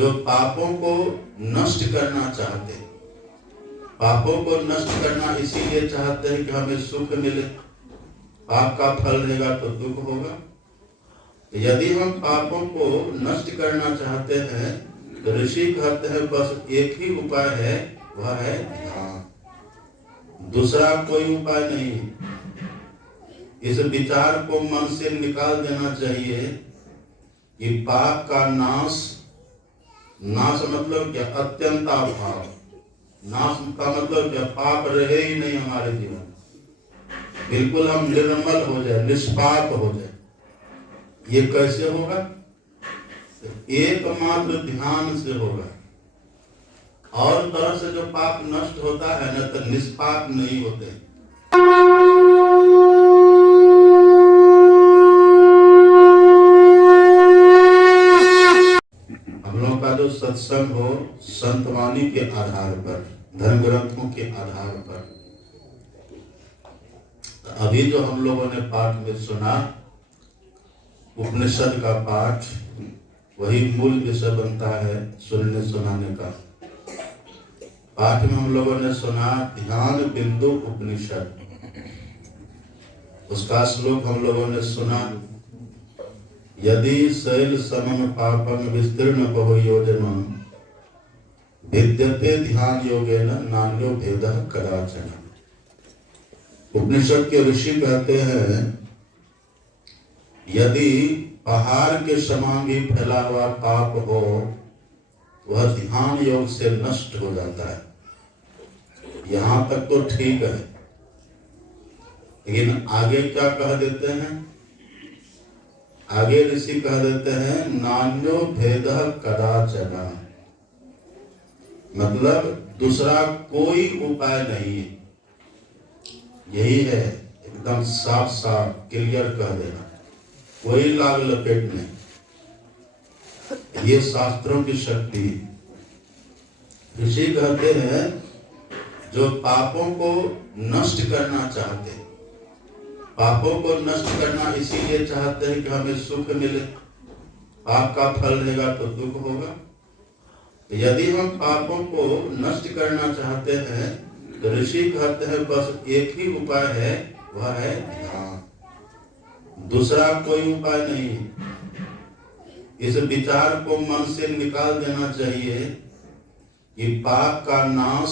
जो पापों को नष्ट करना चाहते, पापों को नष्ट करना इसीलिए चाहते हैं कि हमें सुख मिले। पाप का फल रहेगा तो दुख होगा। यदि हम पापों को नष्ट करना चाहते हैं तो ऋषि कहते हैं बस एक ही उपाय है, वह है ध्यान। दूसरा कोई उपाय नहीं। इस विचार को मन से निकाल देना चाहिए कि पाप का नाश, नाश मतलब क्या? अत्यंताभाव। नाश का मतलब क्या? पाप रहे ही नहीं हमारे जीवन, बिल्कुल हम निर्मल हो जाए, निष्पाप हो जाए। ये कैसे होगा? एकमात्र ध्यान से होगा। और तरह से जो पाप नष्ट होता है ना, तो निष्पाप नहीं होते। हम लोग का जो सत्संग हो संतवाणी के आधार पर, धर्म ग्रंथों के आधार पर। अभी जो हम लोगों ने पाठ में सुना, उपनिषद का पाठ, वही मूल विषय बनता है सुनने सुनाने का। पाठ में हम लोगों ने सुना ध्यान बिंदु उपनिषद, उसका श्लोक हम लोगों ने सुना, यदि शैल समम पापम विस्तीर्ण बहु योजनम विद्यते ध्यान योगेन नान्यो भेदः कदाचन। उपनिषद के ऋषि कहते हैं यदि पहाड़ के समान भी फैला हुआ पाप हो, वह ध्यान योग से नष्ट हो जाता है। यहाँ तक तो ठीक है, लेकिन आगे क्या कह देते हैं? आगे ऋषि कह देते हैं नान्यो भेदः कदाचन, मतलब दूसरा कोई उपाय नहीं है। यही है, एकदम साफ साफ क्लियर कह देना, कोई लाग लपेट नहीं। ये शास्त्रों की शक्ति। ऋषि कहते हैं जो पापों को नष्ट करना चाहते, पापों को नष्ट करना इसीलिए चाहते हैं कि हमें सुख मिले। पाप का फल रहेगा तो दुख होगा। यदि हम पापों को नष्ट करना चाहते हैं तो ऋषि कहते हैं बस एक ही उपाय है, वह है ध्यान। दूसरा कोई उपाय नहीं। इस विचार को मन से निकाल देना चाहिए कि पाप का नाश,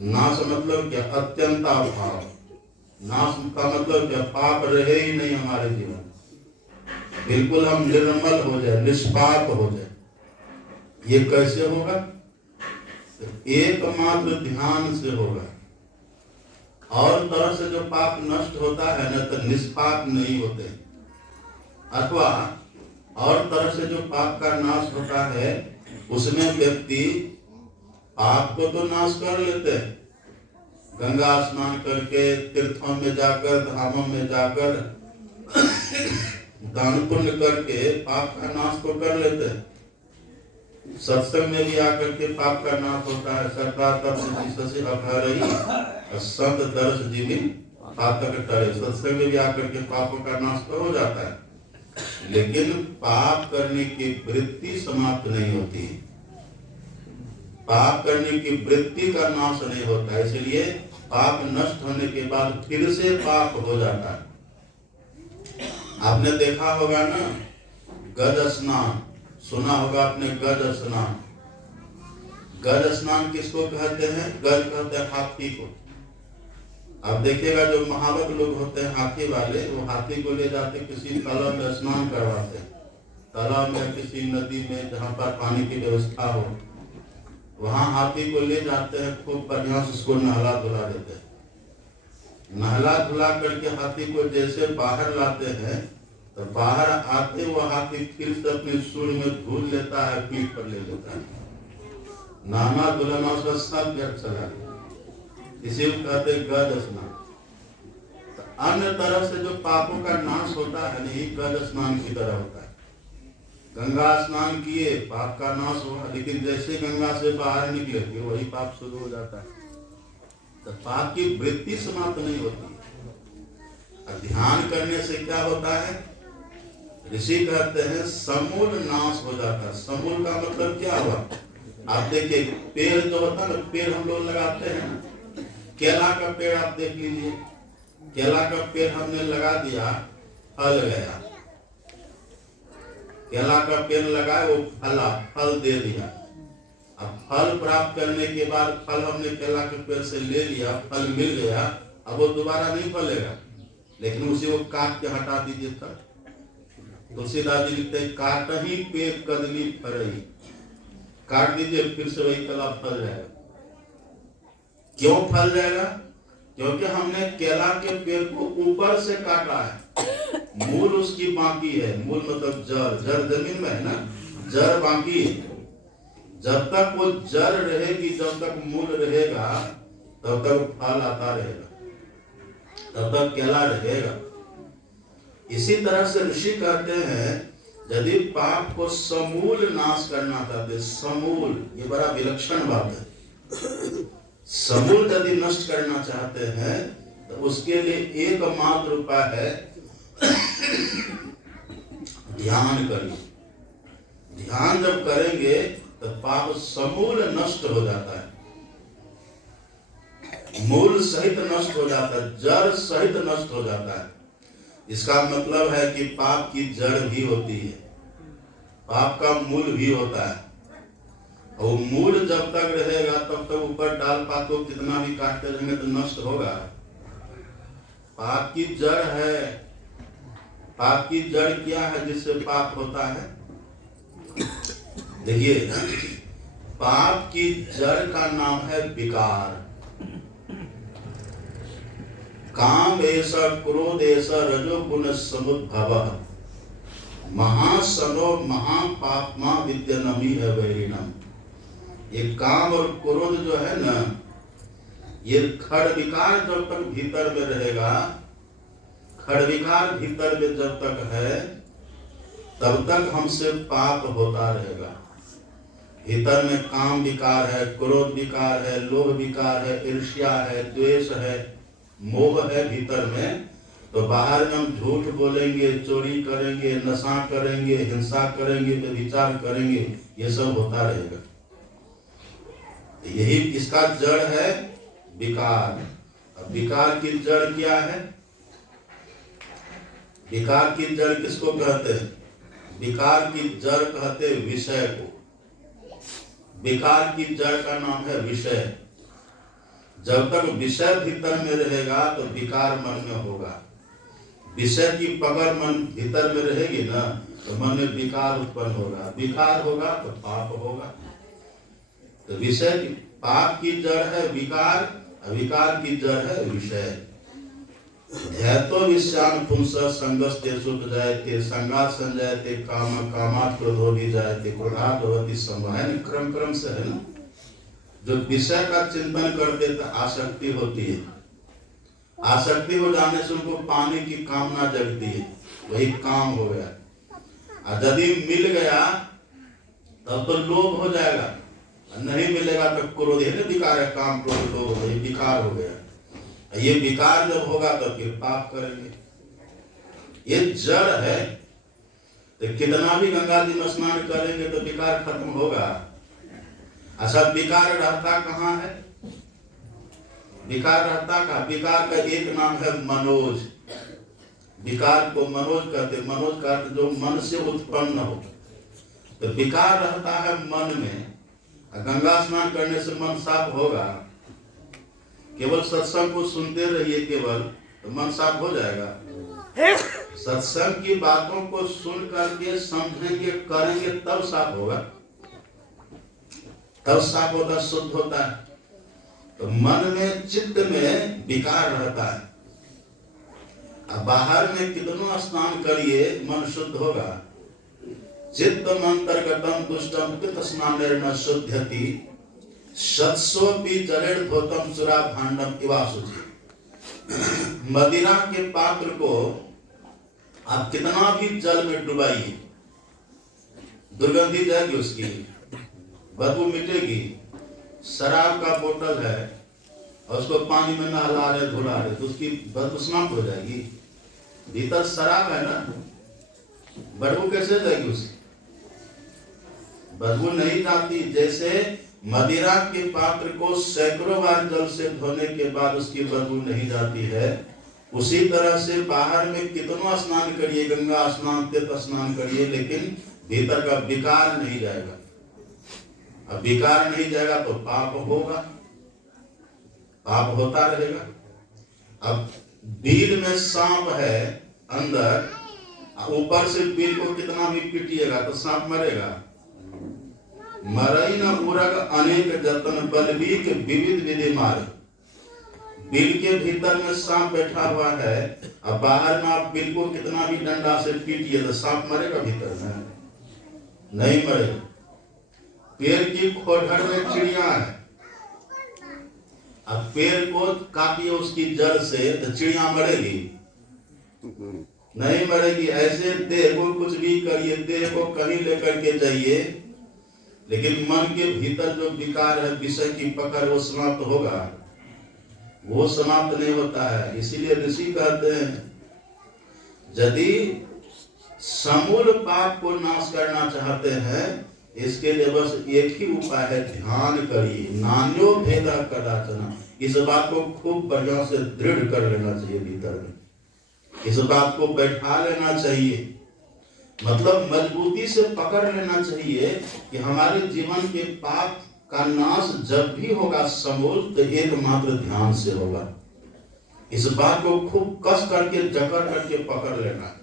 नाश मतलब क्या? अत्यंताभाव। नाश का मतलब क्या? पाप रहे ही नहीं हमारे जीवन, बिल्कुल हम निर्मल हो जाए, निष्पाप हो जाए। ये कैसे होगा? एकमात्र ध्यान से होगा। और तरह से जो पाप नष्ट होता है ना, तो निष्पाप नहीं होते। अथवा और तरह से जो पाप का नाश होता है, उसमें व्यक्ति पाप को तो नाश कर लेते हैं, गंगा स्नान करके, तीर्थों में जाकर, धामों में जाकर दान पुण्य करके पाप का नाश को कर लेते हैं। सत्संग में भी आकर के पाप का नाश होता है। सरकार तब से अपहरई संत दर्श जीवी पातक टरे। सत्संग में भी आकर के पापों का नाश तो हो जाता है, लेकिन पाप करने की वृत्ति समाप्त नहीं होती। पाप करने की वृत्ति का नाश नहीं होता, इसलिए पाप नष्ट होने के बाद फिर से पाप हो जाता है। आपने देखा होगा ना, गज स्नान सुना होगा आपने, गज स्नान। गज स्नान किसको कहते हैं? गज कहते हैं हाथी को। अब देखिएगा जो महावत लोग होते हैं हाथी वाले, वो हाथी को ले जाते किसी तालाब में स्नान करवाते हैं। तालाब में, किसी नदी में, जहाँ पर पानी की व्यवस्था हो, वहाँ हाथी को ले जाते हैं, खूब बढ़िया से उसको नहला धुला देते हैं। नहला धुला करके हाथी को जैसे बाहर लाते हैं, तो बाहर आते वो हाथी फिर से अपने सूंड में धूल लेता है, पीठ पर ले लेता है। नाना धुलाना उसका सब व्यर्थ चला गया। इसी को कहते गज स्नान। तो अन्य तरह से जो पापों का नाश होता है, नहीं गज स्नान की तरह होता है। गंगा स्नान किए, पाप का नाश हुआ, लेकिन जैसे गंगा से बाहर निकले फिर वही पाप शुरू हो जाता है। तो पाप की वृत्ति समाप्त नहीं होती। ध्यान करने से क्या होता है? ऋषि कहते हैं समूल नाश हो जाता है। समूल का मतलब क्या हुआ? आप देखिए पेड़ जो होता है ना, पेड़ हम लोग लगाते हैं ना, केला का पेड़ आप देख लीजिए, केला का पेड़ हमने लगा दिया, फल गया, केला का पेड़ लगाए वो फला, फल दे दिया। अब फल प्राप्त करने के बाद फल हमने केला के पेड़ से ले लिया, फल मिल गया, अब वो दोबारा नहीं फलेगा, लेकिन उसी को काट के हटा दीजिए। तब तुलसीदास जी लिखते हैं काट ही पेड़ कदली फरई, काट दीजिए फिर से वही केला फल जाएगा। क्यों फल जाएगा? क्योंकि हमने केला के पेड़ को ऊपर से काटा है, मूल उसकी बाकी है। मूल मतलब जड़, जड़ जमीन में है ना, जड़ बाकी है। जब तक वो जड़ रहेगी, जब तक मूल रहेगा, तब तक फल आता रहेगा, तब तक केला रहेगा। इसी तरह से ऋषि कहते हैं यदि पाप को समूल नाश करना चाहते, समूल, ये बड़ा विलक्षण बात है, समूल यदि नष्ट करना चाहते हैं तो उसके लिए एकमात्र उपाय है ध्यान करिए। ध्यान जब करेंगे तो पाप समूल नष्ट हो जाता है, मूल सहित नष्ट हो जाता है, जड़ सहित नष्ट हो जाता है। इसका मतलब है कि पाप की जड़ भी होती है, पाप का मूल भी होता है, और मूल जब तक रहेगा तब तक ऊपर डाल पात को कितना भी काटते रहेंगे तो नष्ट होगा। पाप की जड़ है। पाप की जड़ क्या है जिससे पाप होता है? देखिए, पाप की जड़ का नाम है विकार। काम ऐसा, क्रोध ऐसा, रजोगुण समुद्भव, महासनो महापापमा विद्यनमी है वैरिणम। ये काम और क्रोध जो है ना, ये खड़ विकार जब तक भीतर में रहेगा, खड़ विकार भीतर में जब तक है तब तक हमसे पाप होता रहेगा। भीतर में काम विकार है, क्रोध विकार है, लोभ विकार है, ईर्ष्या है, द्वेष है, मोह है भीतर में, तो बाहर में हम झूठ बोलेंगे, चोरी करेंगे, नशा करेंगे, हिंसा करेंगे, व्यभिचार करेंगे, ये सब होता रहेगा। यही इसका जड़ है विकार। अब विकार की जड़ क्या है? विकार की जड़ किसको कहते हैं? विकार की जड़ कहते हैं विषय को। विकार की जड़ का नाम है विषय। जब तक विषय भीतर में रहेगा तो विकार मन में होगा। विषय की पकड़ मन भीतर में रहेगी ना, तो मन में विकार उत्पन्न होगा, विकार होगा तो पाप होगा। तो विषय की, पाप की जड़ है विकार, विकार की जड़ है विषय। ध्येतो विषयान पुंस संगस्ते सुख जायते, संगात संजायते, काम कामात् क्रोधो भी जायते, क्रोधात् भवति संभव। क्रम क्रम से है ना, जो विषय का चिंतन करते तो आसक्ति होती है, आसक्ति हो जाने से उनको पाने की कामना जगती है, वही काम हो गया। और यदि मिल गया तब तो लोभ हो जाएगा, नहीं मिलेगा तो क्रोध है ना, विकार है, काम क्रोध लोभ हो, ये विकार हो गया। ये विकार जब होगा तो फिर पाप करेंगे। ये जड़ है, तो कितना भी गंगा जी में स्नान करेंगे तो विकार खत्म होगा। अच्छा, विकार रहता कहाँ है? विकार रहता कहाँ? विकार का एक नाम है मनोज। विकार को मनोज कहते। मनोज का अर्थ जो मन से उत्पन्न हो। तो विकार रहता है मन में। गंगा स्नान करने से मन साफ होगा। केवल सत्संग को सुनते रहिए केवल, तो मन साफ हो जाएगा। सत्संग की बातों को सुन करके समझेंगे, करेंगे, तब साफ होगा, तब साफ होता, शुद्ध होता है। तो मन में, चित्त में विकार रहता है। अब बाहर में कितना स्नान करिए मन शुद्ध होगा। चित्त मंतर्गतम दुष्टम पित्त स्नानेन शुद्ध्यति, सत्सोपि जलेर धोतम सुरा भांडम इवासुचि। मदिरा के पात्र को आप कितना भी जल में डुबाइए, दुर्गंधी जाएगी, उसकी बदबू मिटेगी। शराब का बोतल है और उसको पानी में नहला रहे, धुला रहे, तो उसकी बदबू समाप्त हो जाएगी। भीतर शराब है ना, बदबू कैसे जाएगी उसकी? बदबू नहीं जाती। जैसे मदिरा के पात्र को सैकड़ों बार जल से धोने के बाद उसकी बदबू नहीं जाती है, उसी तरह से बाहर में कितना स्नान करिए, गंगा स्नान, तीर्थ स्नान करिए, लेकिन भीतर का विकार नहीं जाएगा। अब विकार नहीं जाएगा तो पाप होगा, पाप होता रहेगा। अब बिल में सांप है अंदर, ऊपर से बिल को कितना भी पीटिएगा तो सांप मरेगा? मरई न उरग अनेक जतन बलबीक विविध विधि मार। बिल के भीतर में सांप बैठा हुआ है, अब बाहर में आप बिल को कितना भी डंडा से पीटिए तो सांप मरेगा भीतर में? नहीं मरेगा। पेड़ की खोखर में चिड़िया है, अब पेड़ को काटिए उसकी जड़ से तो चिड़िया मरेगी? नहीं मरेगी। ऐसे देह को कुछ भी करिए, देह को कहीं लेकर के जाइए, लेकिन मन के भीतर जो विकार है, विषय की पकड़, वो समाप्त होगा? वो समाप्त नहीं होता है। इसीलिए ऋषि कहते हैं यदि समूल पाप को नाश करना चाहते हैं, इसके लिए बस एक ही उपाय है, ध्यान करिए। नान्यो भेदा कदाचन। इस बात को खूब बढ़िया से दृढ़ कर लेना चाहिए भीतर में, इस बात को बैठा लेना चाहिए, मतलब मजबूती से पकड़ लेना चाहिए कि हमारे जीवन के पाप का नाश जब भी होगा समूल, तो एकमात्र ध्यान से होगा। इस बात को खूब कस करके जकड़ करके पकड़ लेना।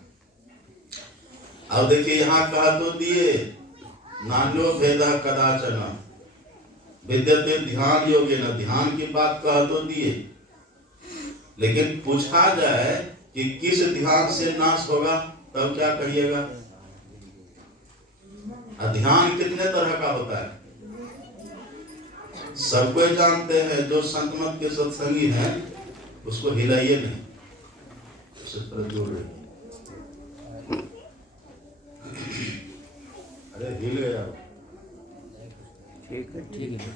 अब देखिए यहाँ कहा तो दिए नान्यो भेदा कदाचन विद्यते ध्यान योगे न, ध्यान की बात कह तो दिए, लेकिन पूछा जाए कि किस ध्यान से नाश होगा, तब क्या कहिएगा? ध्यान कितने तरह का होता है सब कोई जानते हैं। जो संतमत के सत्संगी हैं उसको हिलाइए नहीं, उससे पर जोड़ रही। अरे हिल गया। ठीक है, ठीक है,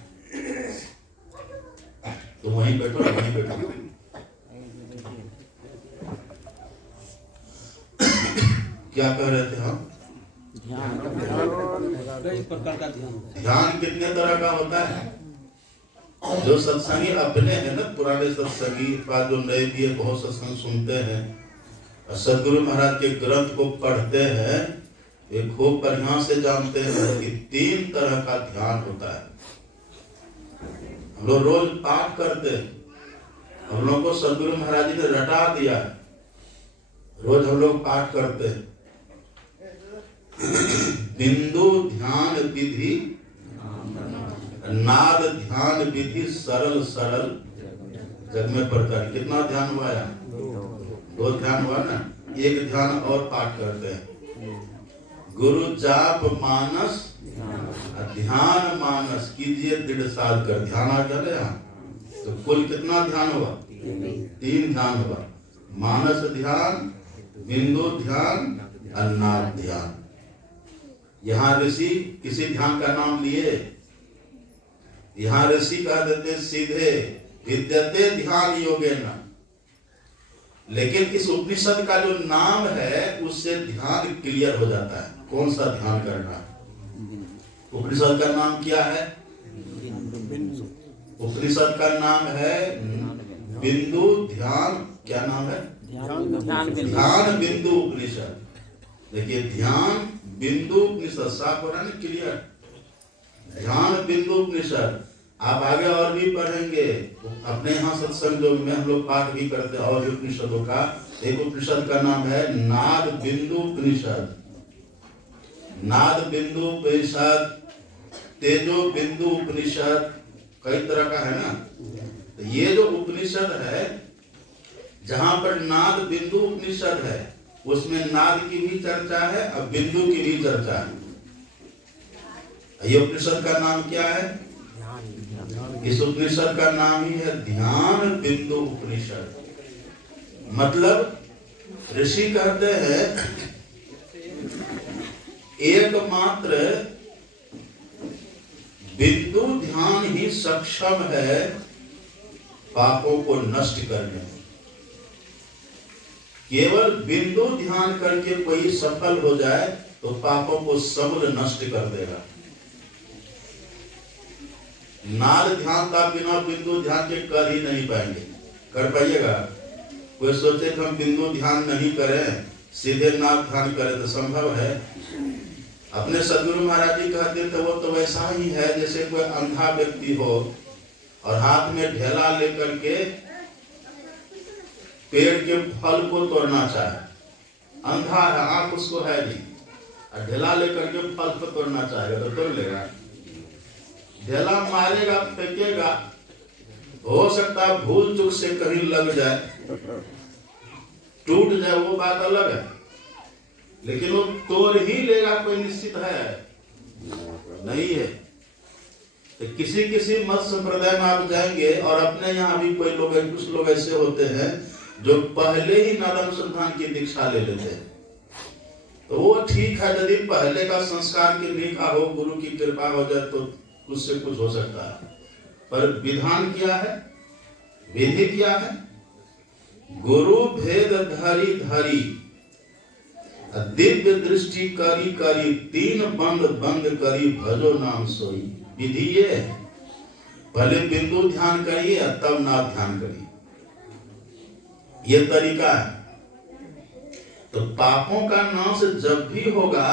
तो वहीं बैठो, वहीं बैठो। क्या कह रहे थे हम? ध्यान कितने तरह का होता है? जो सत्संगी अपने हैं ना, पुराने सत्संगी का जो नए भी है, बहुत सत्संग सुनते हैं, सदगुरु महाराज के ग्रंथ को पढ़ते हैं, ये खूब बढ़िया से जानते हैं कि 3 तरह का ध्यान होता है। हम लोग रोज पाठ करते हैं, हम लोग को सदगुरु महाराज जी ने रटा दिया है, रोज हम लोग पाठ करते हैं। बिंदु ध्यान विधि, नाद ध्यान विधि, सरल सरल जग में प्रचार। कितना ध्यान हुआ है? 2 ध्यान हुआ ना। एक ध्यान और पाठ करते हैं, गुरु जाप मानस ध्यान मानस कीजिए दृढ़ साध कर। ध्यान आ गया यहाँ, तो कुल कितना ध्यान हुआ? 3 ध्यान हुआ, मानस ध्यान, बिंदु ध्यान, नाद ध्यान। यहाँ ऋषि किसी ध्यान का नाम लिए, यहाँ ऋषि कह देते सीधे विद्यते ध्यान योगेन, लेकिन इस उपनिषद का जो नाम है उससे ध्यान क्लियर हो जाता है कौन सा ध्यान करना है। उपनिषद का नाम क्या है? उपनिषद का नाम है बिंदु ध्यान। क्या नाम है? ध्यान बिंदु उपनिषद। देखिए ध्यान बिंदु उपनिषद साफ हो रहा है ना, क्लियर? ध्यान बिंदु उपनिषद। आप आगे और भी पढ़ेंगे, अपने यहाँ सत्संग जो में हम लोग पाठ भी करते हैं और उपनिषदों का। एक उपनिषद का नाम है नाद बिंदु उपनिषद, नाद बिंदु उपनिषद, तेजो बिंदु उपनिषद, कई तरह का है ना। तो ये जो उपनिषद है, जहां पर नाद बिंदु उपनिषद है, उसमें नाद की भी चर्चा है और बिंदु की भी चर्चा है। ये उपनिषद का नाम क्या है? इस उपनिषद का नाम ही है ध्यान बिंदु उपनिषद। मतलब ऋषि कहते हैं एकमात्र बिंदु ध्यान ही सक्षम है पापों को नष्ट करने में। केवल बिंदु ध्यान करके कोई सफल हो जाए तो पापों को समूल नष्ट कर देगा। नाद ध्यान का बिना बिंदु ध्यान के कर ही नहीं पाएंगे। कर पाइएगा? कोई सोचे कि हम बिंदु ध्यान नहीं करें, सीधे नाद ध्यान करें, तो संभव है? अपने सदगुरु महाराज जी कहते थे वो तो वैसा ही है जैसे कोई अंधा व्यक्ति हो और हाथ में ढेला लेकर के पेड़ के फल को तोड़ना चाहे। अंधा है, आंख उसको है नहीं, और ढेला लेकर के फल को तोड़ना चाहेगा तो तोड़ लेगा? ढेला मारेगा, फेंकेगा, हो सकता है भूल चूक से कहीं लग जाए, टूट जाए, वो बात अलग है, लेकिन वो तोड़ ही लेगा कोई निश्चित है नहीं है। तो किसी किसी मत संप्रदाय में आप जाएंगे और अपने यहाँ भी कोई लोग, कुछ लोग ऐसे होते हैं जो पहले ही नादानुसंधान की दीक्षा ले लेते हैं। तो वो ठीक है, यदि पहले का संस्कार की नींव हो, गुरु की कृपा हो जाए तो कुछ से कुछ हो सकता है। पर विधान क्या है, विधि क्या है? गुरु भेद धरी धरी दिव्य दृष्टि करी करी, तीन बंद बंद करी, भजो नाम सोई। विधि ये है, पहले बिंदु ध्यान करिए तब नाद ध्यान करिए, ये तरीका है। तो पापों का नाश जब भी होगा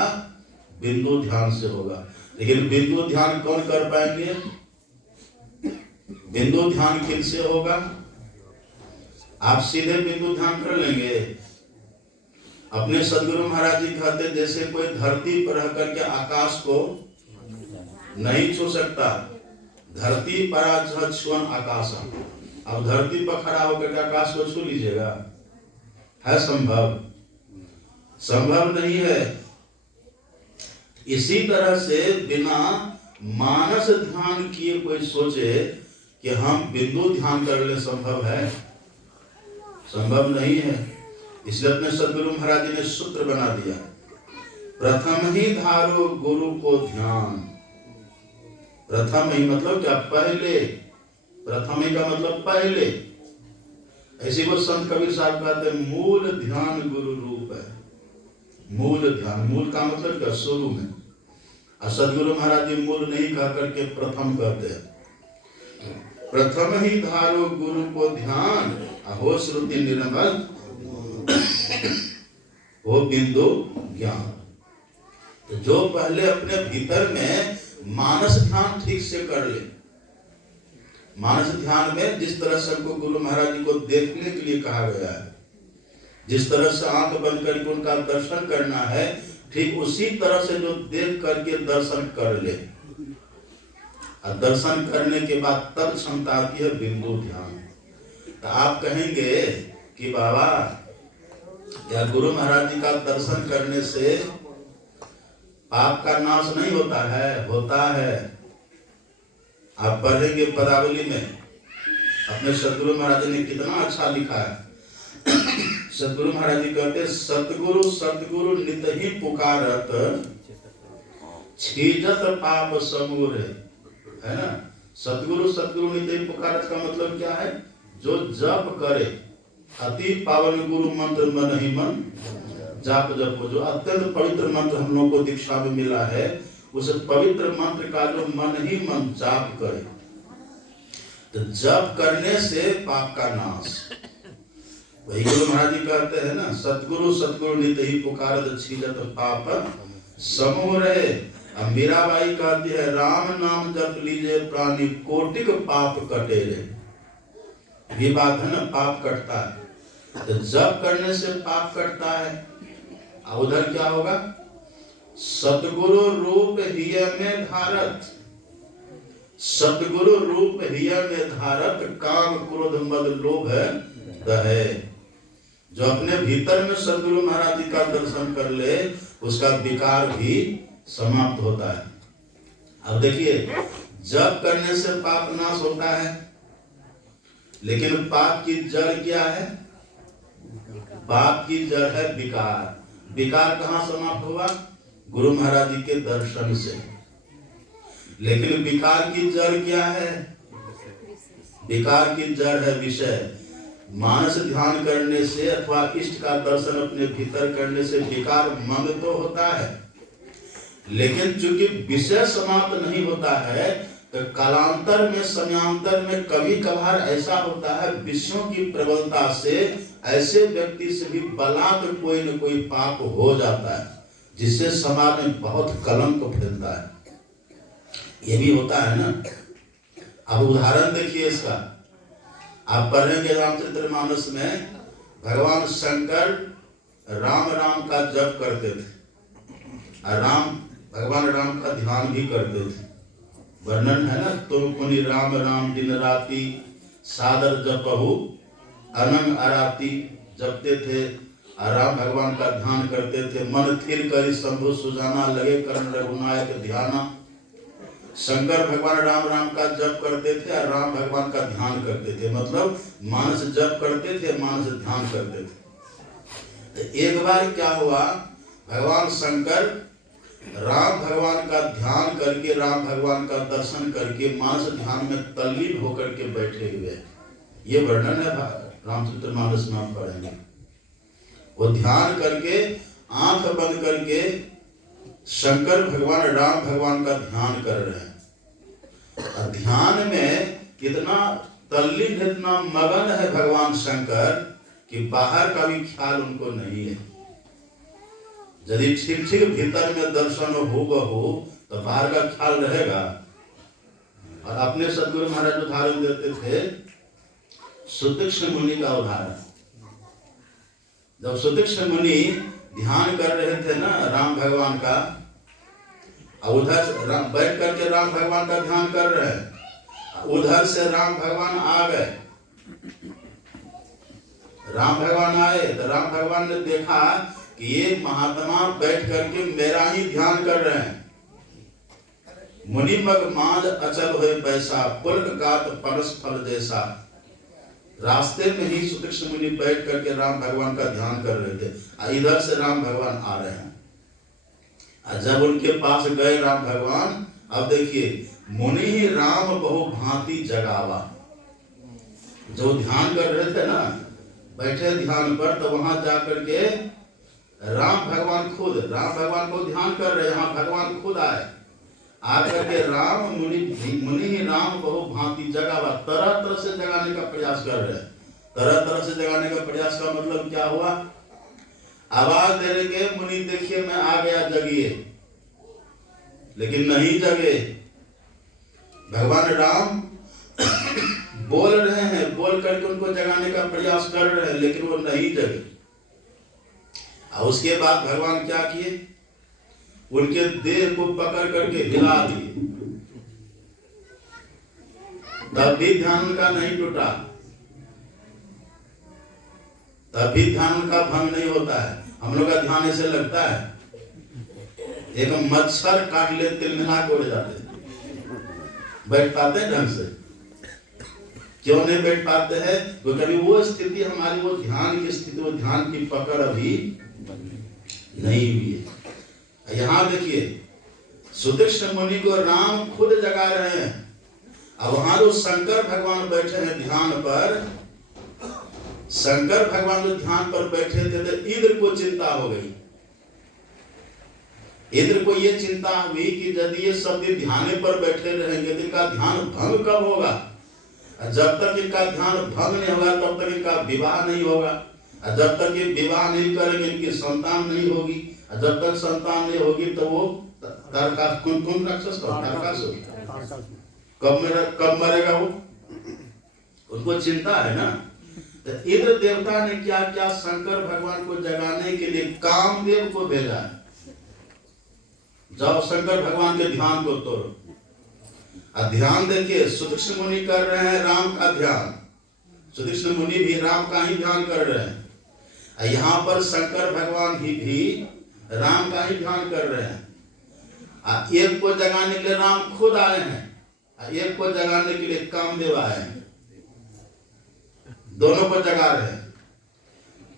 बिंदु ध्यान से होगा। लेकिन बिंदु ध्यान कौन कर पाएंगे? बिंदु ध्यान किनसे होगा? आप सीधे बिंदु ध्यान कर लेंगे? अपने सदगुरु महाराज जी कहते जैसे कोई धरती पर रह करके आकाश को नहीं छू सकता, धरती पर छुअन आकाश। अब धरती पर खड़ा होकर के आकाश को छू लीजिएगा? है संभव? संभव नहीं है। इसी तरह से बिना मानस ध्यान किए कोई सोचे कि हम बिंदु ध्यान कर ले, संभव है? संभव नहीं है। इसलिए अपने सदगुरु महाराज जी ने सूत्र बना दिया, प्रथम ही धारो गुरु को ध्यान। प्रथम ही मतलब क्या? पहले। प्रथम ही का मतलब पहले। ऐसी को संत कबीर साहब कहते हैं, मूल ध्यान गुरु रूप है। मूल ध्यान, मूल का मतलब क्या? शुरू में। और सदगुरु महाराज जी मूल नहीं कह करके प्रथम कहते हैं। प्रथम ही धारो गुरु को ध्यान, हो श्रुति निर्मल वो बिंदु ज्ञान। तो जो पहले अपने भीतर में मानस ध्यान ठीक से कर ले। मानस ध्यान में जिस तरह से हमको गुरु महाराज जी को देखने के लिए कहा गया है, जिस तरह से आंख बंद करके उनका दर्शन करना है, ठीक उसी तरह से जो देख करके दर्शन कर ले। और दर्शन करने के बाद तब क्षमता आती है बिंदु ध्यान। तो आप कहेंगे कि बाबा या गुरु महाराज जी का दर्शन करने से पाप का नाश नहीं होता है? होता है। आप पढ़ेंगे पदावली में, अपने सदगुरु महाराज जी ने कितना अच्छा लिखा है। सदगुरु महाराज जी कहते, सतगुरु सतगुरु नित ही पुकारत, छीजत पाप समूरे। है ना? सतगुरु सतगुरु नित ही पुकारत का मतलब क्या है? जो जप करे, अति पावन गुरु मंत्र मन ही मन जाप जपो। जो अत्यंत पवित्र मंत्र हम लोगों को दीक्षा में मिला है, उस पवित्र मंत्र का जो मन ही मन जाप करे, तो जप करने से पाप का नाश। वही गुरु महाराज जी कहते हैं ना, सतगुरु सतगुरु नित ही पुकारत, छीजत पाप समूह रहे। अब मीराबाई कहती है, राम नाम जप लीजिए प्राणी, कोटिक पाप कटे रे। ये बात है ना, पाप कटता है। तो जप करने से पाप कटता है। और उधर क्या होगा? सतगुरु रूप हिय में धारत, सतगुरु रूप हिय में धारत, काम क्रोध मद लोभ दहे। जो अपने भीतर में सदगुरु महाराज जी का दर्शन कर ले, उसका विकार भी समाप्त होता है। अब देखिए, जप करने से पाप नाश होता है, लेकिन पाप की जड़ क्या है? पाप की जड़ है विकार। विकार कहाँ समाप्त हुआ? गुरु महाराज जी के दर्शन से। लेकिन विकार की जड़ क्या है? विकार की जड़ है विषय। मानस ध्यान करने से अथवा इष्ट का दर्शन अपने भीतर करने से विकार मंद तो होता है, लेकिन चूंकि विषय समाप्त नहीं होता है तो कालांतर में समयांतर में कभी कभार ऐसा होता है विषयों की प्रबलता से ऐसे व्यक्ति से भी बलात् कोई न कोई पाप हो जाता है, जिससे समाज में बहुत कलंक फैलता है। ये भी होता है ना। अब उदाहरण देखिए इसका, आप पढ़ेंगे रामचरितमानस में भगवान शंकर राम राम का जप करते थे और भगवान राम का ध्यान भी करते थे। वर्णन है ना, तुम पुनि राम राम दिन राति सादर जपहु अनंग अराती, जपते थे और राम भगवान का ध्यान करते थे। मन थिर करी शंभु सुजाना लगे कर्ण रघुनायक ध्याना। शंकर भगवान राम राम का जप करते थे और राम भगवान का ध्यान करते थे, मतलब मानस जप करते थे, मानस ध्यान करते थे। एक बार क्या हुआ, भगवान शंकर राम भगवान का ध्यान करके, राम भगवान का दर्शन करके मानस ध्यान में तल्लीन होकर के बैठे हुए। ये वर्णन है रामचरितमानस में, आप पढ़ेंगे। वो ध्यान करके आंख बंद करके शंकर भगवान राम भगवान का ध्यान कर रहे हैं। और ध्यान में कितना तल्लीन, इतना मगन है भगवान शंकर कि बाहर का भी ख्याल उनको नहीं है। यदि ठीक ठीक भीतर में दर्शन हो तो बाहर का ख्याल रहेगा। और अपने सदगुरु महाराज उदाहरण देते थे सुतीक्ष्ण मुनि का उदाहरण। जब सुतीक्ष्ण मुनि ध्यान कर रहे थे ना राम भगवान का, और उधर बैठ करके राम भगवान का ध्यान कर रहे हैं, उधर से राम भगवान आ गए। राम भगवान आए तो राम भगवान ने देखा कि ये महात्मा बैठ करके मेरा ही ध्यान कर रहे हैं। मुनि मग माज अचल हुए पैसा, पुलक गात परस फल जैसा। रास्ते में ही सुतीक्ष्ण मुनि बैठ करके राम भगवान का ध्यान कर रहे थे, इधर से राम भगवान आ रहे हैं। जब उनके पास गए राम भगवान, अब देखिए, मुनि ही राम बहु भांति जगावा। जो ध्यान कर रहे थे ना, बैठे ध्यान पर, तो वहां जाकर के राम भगवान को ध्यान कर रहे हैं। यहाँ भगवान खुद आए, आकर के राम मुनि ही राम बहु भांति जगावा, तरह तरह से जगाने का प्रयास कर रहे हैं। तरह तरह से जगाने का प्रयास का मतलब क्या हुआ, आवाज दे रहे मुनि देखिए मैं आ गया, जगिए, लेकिन नहीं जगे। भगवान राम बोल रहे हैं, बोल करके उनको जगाने का प्रयास कर रहे हैं, लेकिन वो नहीं जगे। और उसके बाद भगवान क्या किए, उनके देह को पकड़ करके हिला दिए, तब भी ध्यान उनका नहीं टूटा, तब भी ध्यान उनका भंग नहीं होता है। हम लोग का ध्यान ऐसे लगता है एक मच्छर काट ले तिलमिला के उड़ जाते, बैठ पाते हैं ढंग से। क्यों नहीं बैठ पाते हैं? तो कभी वो स्थिति हमारी, वो ध्यान की स्थिति, वो ध्यान की पकड़ अभी नहीं हुई है। यहाँ देखिए, सुतीक्ष्ण मुनि को राम खुद जगा रहे हैं, अब वहां जो शंकर भगवान बैठे हैं ध्यान पर, शंकर भगवान जो ध्यान पर बैठे थे तो इंद्र को चिंता हो गई। इंद्र को ये चिंता हुई कि यदि ये सब दिन ध्यान पर बैठे रहेंगे तो इनका ध्यान भंग कब होगा। जब तक इनका ध्यान भंग नहीं होगा तब तक इनका विवाह नहीं होगा, जब तक ये विवाह नहीं करेंगे इनकी संतान नहीं होगी, जब तक संतान नहीं होगी तो वो कौन राक्षस कब मरेगा वो, उनको चिंता है ना। तो इंद्र देवता ने क्या क्या शंकर भगवान को जगाने के लिए कामदेव को भेजा, जाओ शंकर भगवान के ध्यान को तोड़ो। ध्यान देखिए, सुतीक्ष्ण मुनि कर रहे हैं राम का ध्यान, सुतीक्ष्ण मुनि भी राम का ही ध्यान कर रहे हैं। यहाँ पर शंकर भगवान भी राम का ही ध्यान कर रहे हैं। एक को जगाने के लिए राम खुद आए हैं, एक को जगाने के लिए कामदेव आए हैं, दोनों को जगा रहे हैं।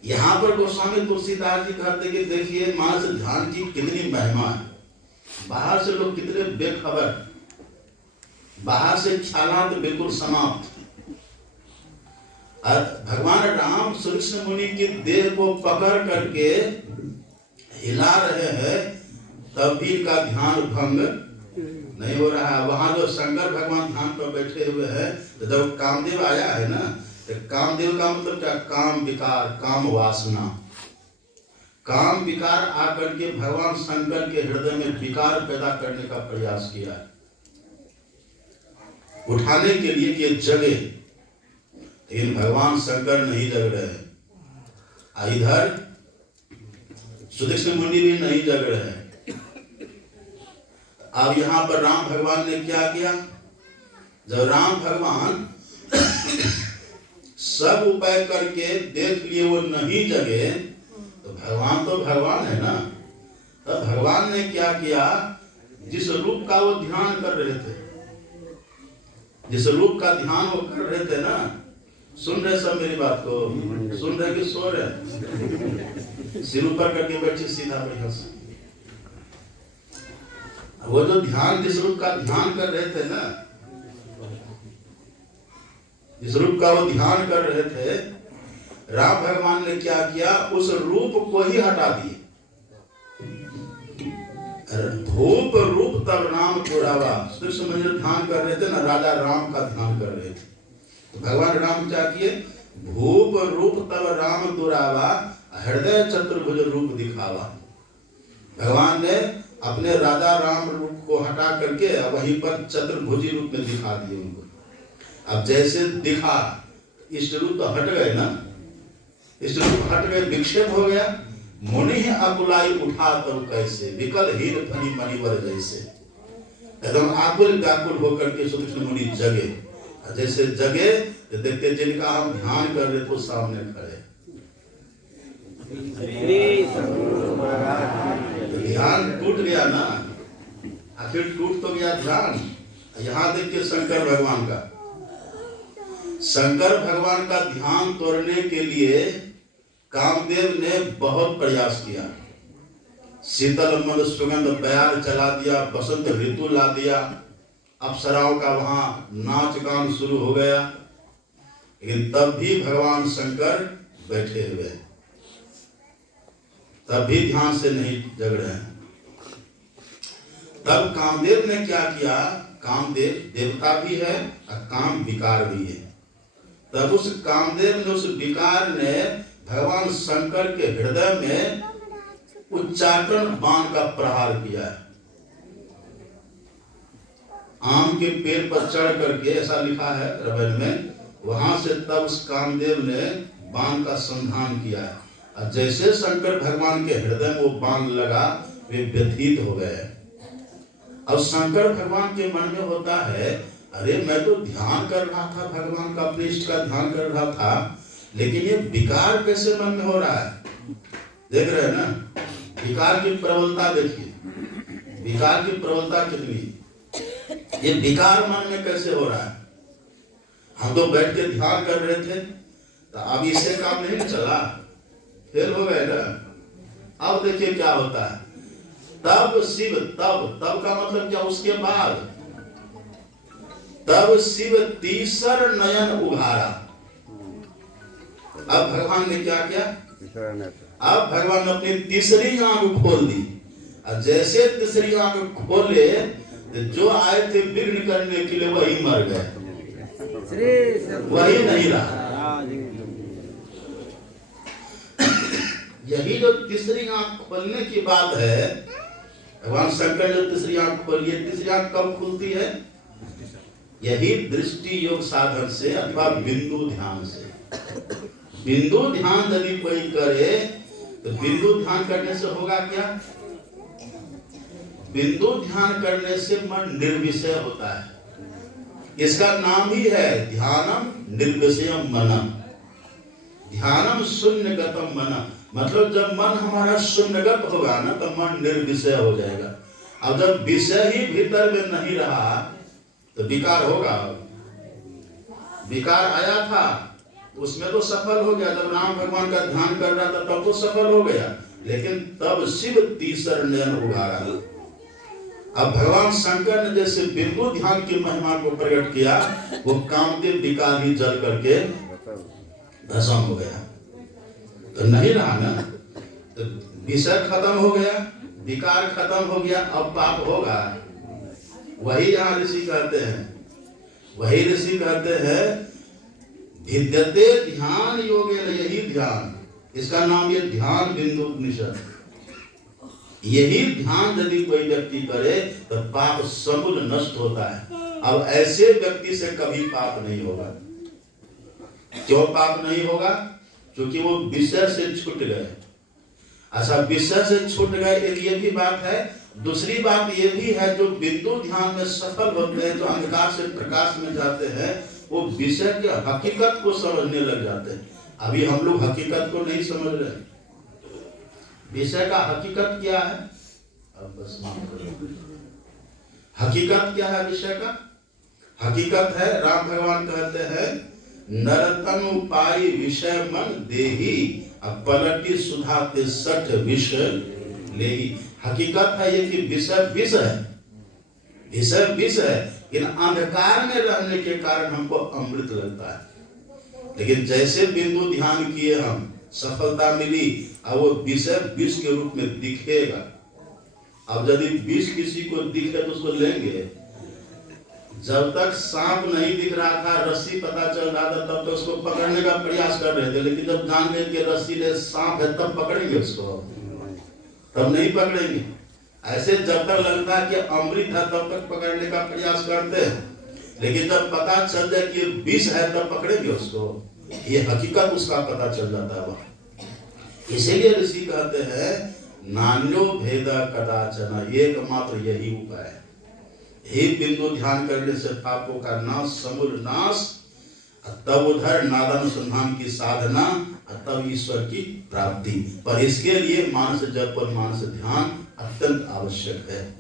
यहाँ पर गोस्वामी तुलसीदास जी कहते कि देखिए मानस ध्यान की कितनी महिमा है। बाहर से लोग कितने बेखबर, बाहर से ख्यालात बिल्कुल समाप्त, और भगवान राम श्री मुनि की देह को पकड़ करके हिला रहे हैं, तब भी इनका ध्यान भंग नहीं हो रहा है। वहां जो शंकर भगवान ध्यान पर बैठे हुए हैं, तो जब कामदेव आया है ना, तो कामदेव का मतलब क्या? काम विकार, काम वासना, काम विकार आकर के भगवान शंकर के हृदय में विकार पैदा करने का प्रयास किया, उठाने के लिए कि जगे, लेकिन भगवान शंकर नहीं जग रहे हैं। इधर सुदीक्षित मुनि भी नहीं जग रहे हैं। अब यहाँ पर राम भगवान ने क्या किया? जब राम भगवान सब उपाय करके देख लिए वो नहीं जगे, तो भगवान तो भगवान है ना, तब भगवान ने क्या किया? जिस रूप का वो ध्यान कर रहे थे, जिस रूप का ध्यान वो कर रहे थे ना, सुन रहे सब मेरी बात को? सुन रहे कि सो रहे? सिर ऊपर करके बैठे सीधा बढ़िया से। वो जो ध्यान, जिस रूप का ध्यान कर रहे थे ना, जिस रूप का वो ध्यान कर रहे थे, राम भगवान ने क्या किया? उस रूप को ही हटा दिए। धूप रूप तब राम पुरावा, कृष्ण मंदिर ध्यान कर रहे थे ना, राजा राम का ध्यान कर रहे थे, तो भगवान राम क्या किए? भूप रूप तब राम दुरावा, हृदय चतुर्भुज रूप दिखावा। भगवान ने अपने राजा राम रूप को हटा करके वहीं पर चतुर्भुजी रूप में दिखा दिए उनको। अब जैसे दिखा, इष्ट रूप तो हट गए ना, इष्ट रूप हट गए, विक्षेप हो गया। मुनि अकुलाई उठा तब कैसे, विकल हीन फनी मणिवर जैसे, एकदम आकुल व्याकुल होकर के सुदीक्षित मुनि जगे। जैसे जगे तो देखते जिनका हम ध्यान कर रहे थे सामने खड़े। ध्यान टूट गया ना, आखिर टूट तो गया ध्यान। यहाँ देखिए शंकर भगवान का, शंकर भगवान का ध्यान तोड़ने के लिए कामदेव ने बहुत प्रयास किया। शीतल मद सुगंध बयार चला दिया, बसंत ऋतु ला दिया, अप्सराओं का वहां नाच गान शुरू हो गया, लेकिन तब भी भगवान शंकर बैठे हुए, तब भी ध्यान से नहीं जग रहे हैं। तब कामदेव ने क्या किया? कामदेव देवता भी है और काम विकार भी है। तब उस कामदेव ने, उस विकार ने भगवान शंकर के हृदय में उच्चाटन बाण का प्रहार किया है। आम के पेड़ पर चढ़ करके, ऐसा लिखा है रामायण में, वहां से तब उस कामदेव ने बाण का संधान किया है। और जैसे शंकर भगवान के हृदय में वो बाण लगा, वे व्यथित हो गए। अब शंकर भगवान के मन में होता है, अरे मैं तो ध्यान कर रहा था भगवान का, अपने इष्ट का ध्यान कर रहा था, लेकिन ये विकार कैसे मन में हो रहा है? देख रहे हैं ना, विकार की प्रबलता देखिए, विकार की प्रबलता कितनी। ये विकार मन में कैसे हो रहा है? हम तो बैठ के ध्यान कर रहे थे, तो अब इससे काम नहीं चला, फेल हो गए ना। अब देखिए क्या होता है। तब शिव, तब का मतलब क्या? उसके बाद। तब शिव तीसर नयन उघारा। अब भगवान ने क्या किया? अब भगवान ने अपनी तीसरी आंख खोल दी, और जैसे तीसरी आंख खोले, जो आए थे विघ्न करने के लिए वही मर गए, वही नहीं रहा। यही जो तीसरी आंख खोलने की बात है, भगवान शंकर जो तीसरी आंख खोली है, तीसरी आंख कब खुलती है? यही दृष्टि योग साधन से अथवा बिंदु ध्यान से। बिंदु ध्यान यदि कोई करे, तो बिंदु ध्यान करने से होगा क्या? बिंदु ध्यान करने से मन निर्विषय होता है। इसका नाम ही है ध्यानम निर्विषयम मनम, ध्यानम शून्यगतम मनम। मतलब जब मन हमारा शून्यगत होगा ना, तो मन निर्विषय हो जाएगा। अब जब विषय ही भीतर में नहीं रहा, तो विकार होगा। विकार आया था, उसमें तो सफल हो गया। जब राम भगवान का ध्यान कर रहा था तब तो सफल हो गया, लेकिन तब शिव तीसर नयन उघारा। अब भगवान शंकर ने जैसे बिंदु ध्यान की महिमा को प्रकट किया, वो कामदेव विकार ही जल करके भस्म हो गया, तो नहीं रहा ना, तो विषय खत्म हो गया, विकार खत्म हो गया, अब पाप होगा। वही यहाँ ऋषि कहते हैं भिद्यते ध्यान योगेन, यही ध्यान, इसका नाम ये ध्यान बिंदु उपनिषद। यही ध्यान यदि कोई व्यक्ति करे तो पाप समूल नष्ट होता है। अब ऐसे व्यक्ति से कभी पाप नहीं होगा। क्यों पाप नहीं होगा? क्योंकि वो विषय से छूट गए। अच्छा, विषय से छूट गए, एक ये भी बात है। दूसरी बात ये भी है, जो बिंदु ध्यान में सफल होते हैं, जो अंधकार से प्रकाश में जाते हैं, वो विषय की हकीकत को समझने लग जाते हैं। अभी हम लोग हकीकत को नहीं समझ रहे। विषय का हकीकत क्या है? अब बस हकीकत क्या है विषय का? हकीकत है, राम भगवान कहते हैं, नरतन उपाय विषय मन देही, अब पलटी सुधा ते सठ विषय लेही। हकीकत है ये कि विषय विष है, विषय विष है। इन अंधकार में रहने के कारण हमको अमृत लगता है। लेकिन जैसे बिंदु ध्यान किए हम, सफलता मिली, अब वो विषय विष के रूप में दिखेगा। अब यदि विष किसी को दिखे तो उसको लेंगे। जब तक सांप नहीं दिख रहा था, रस्सी पता चल रहा था, तब तक उसको पकड़ने का प्रयास कर रहे थे। लेकिन जब जान गए कि रस्सी ने सांप है, तब पकड़ेंगे उसको, तब नहीं पकड़ेंगे। ऐसे जब तक लगता है कि अमृत है, तब तक पकड़ने का प्रयास करते हैं। लेकिन जब पता चल जाए कि विष है, तब पकड़ेंगे उसको। ये हकीकत उसका पता चल जाता है। इसीलिए ऋषि कहते हैं, नान्यो भेद कदाचन, एकमात्र यही उपाय है। ही बिंदु ध्यान करने से पापों का नाश, समूल नाश, तब उधर नादानुसंधान की साधना, तब ईश्वर की प्राप्ति। पर इसके लिए मानस जप और मानस ध्यान अत्यंत आवश्यक है।